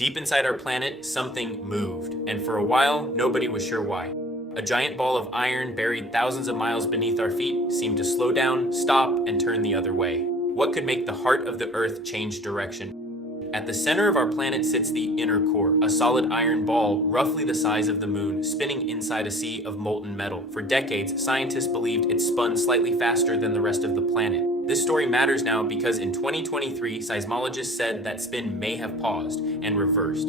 Deep inside our planet, something moved, and for a while, nobody was sure why. A giant ball of iron buried thousands of miles beneath our feet seemed to slow down, stop, and turn the other way. What could make the heart of the Earth change direction? At the center of our planet sits the inner core, a solid iron ball roughly the size of the moon, spinning inside a sea of molten metal. For decades, scientists believed it spun slightly faster than the rest of the planet. This story matters now because in 2023, seismologists said that spin may have paused and reversed.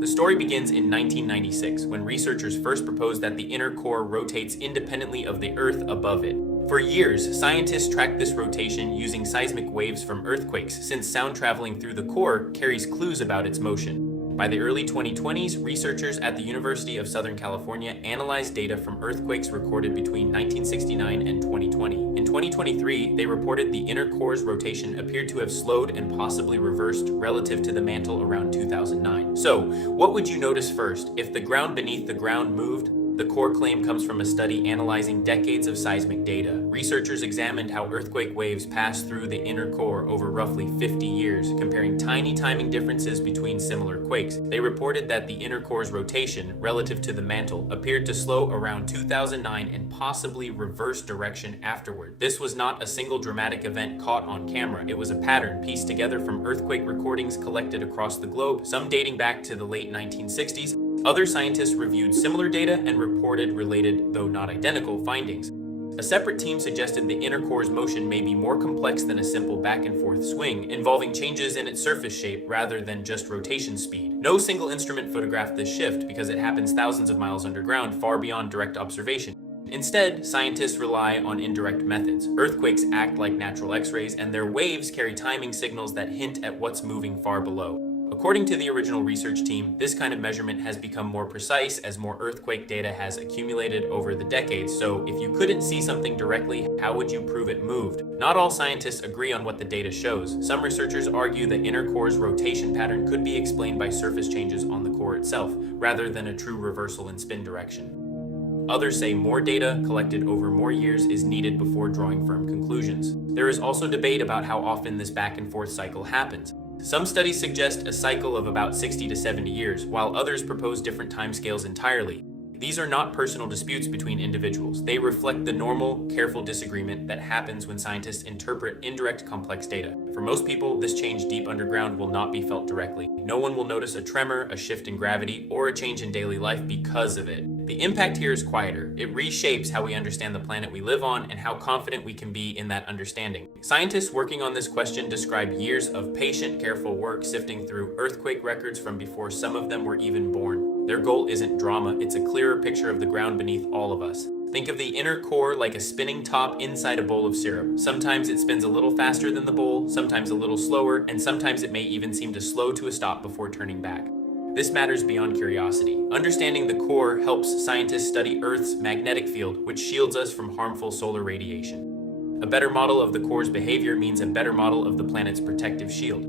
The story begins in 1996, when researchers first proposed that the inner core rotates independently of the Earth above it. For years, scientists tracked this rotation using seismic waves from earthquakes, since sound traveling through the core carries clues about its motion. By the early 2020s, researchers at the University of Southern California analyzed data from earthquakes recorded between 1969 and 2020. In 2023, they reported the inner core's rotation appeared to have slowed and possibly reversed relative to the mantle around 2009. So, what would you notice first? If the ground beneath the ground moved? The core claim comes from a study analyzing decades of seismic data. Researchers examined how earthquake waves pass through the inner core over roughly 50 years, comparing tiny timing differences between similar quakes. They reported that the inner core's rotation, relative to the mantle, appeared to slow around 2009 and possibly reverse direction afterward. This was not a single dramatic event caught on camera. It was a pattern pieced together from earthquake recordings collected across the globe, some dating back to the late 1960s. Other scientists reviewed similar data and reported related, though not identical, findings. A separate team suggested the inner core's motion may be more complex than a simple back and forth swing, involving changes in its surface shape rather than just rotation speed. No single instrument photographed this shift because it happens thousands of miles underground, far beyond direct observation. Instead, scientists rely on indirect methods. Earthquakes act like natural X-rays, and their waves carry timing signals that hint at what's moving far below. According to the original research team, this kind of measurement has become more precise as more earthquake data has accumulated over the decades, so if you couldn't see something directly, how would you prove it moved? Not all scientists agree on what the data shows. Some researchers argue the inner core's rotation pattern could be explained by surface changes on the core itself, rather than a true reversal in spin direction. Others say more data collected over more years is needed before drawing firm conclusions. There is also debate about how often this back and forth cycle happens. Some studies suggest a cycle of about 60 to 70 years, while others propose different timescales entirely. These are not personal disputes between individuals. They reflect the normal, careful disagreement that happens when scientists interpret indirect, complex data. For most people, this change deep underground will not be felt directly. No one will notice a tremor, a shift in gravity, or a change in daily life because of it. The impact here is quieter. It reshapes how we understand the planet we live on and how confident we can be in that understanding. Scientists working on this question describe years of patient, careful work sifting through earthquake records from before some of them were even born. Their goal isn't drama, it's a clearer picture of the ground beneath all of us. Think of the inner core like a spinning top inside a bowl of syrup. Sometimes it spins a little faster than the bowl, sometimes a little slower, and sometimes it may even seem to slow to a stop before turning back. This matters beyond curiosity. Understanding the core helps scientists study Earth's magnetic field, which shields us from harmful solar radiation. A better model of the core's behavior means a better model of the planet's protective shield.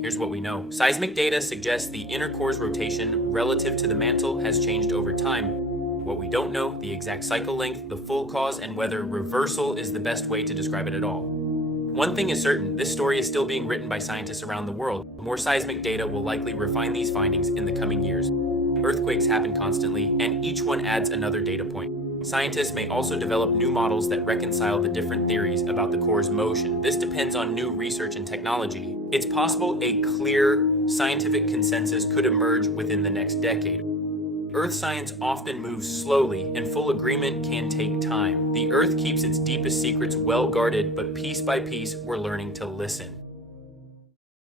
Here's what we know. Seismic data suggests the inner core's rotation relative to the mantle has changed over time. What we don't know, the exact cycle length, the full cause, and whether reversal is the best way to describe it at all. One thing is certain, this story is still being written by scientists around the world. More seismic data will likely refine these findings in the coming years. Earthquakes happen constantly, and each one adds another data point. Scientists may also develop new models that reconcile the different theories about the core's motion. This depends on new research and technology. It's possible a clear scientific consensus could emerge within the next decade. Earth science often moves slowly, and full agreement can take time. The Earth keeps its deepest secrets well guarded, but piece by piece, we're learning to listen.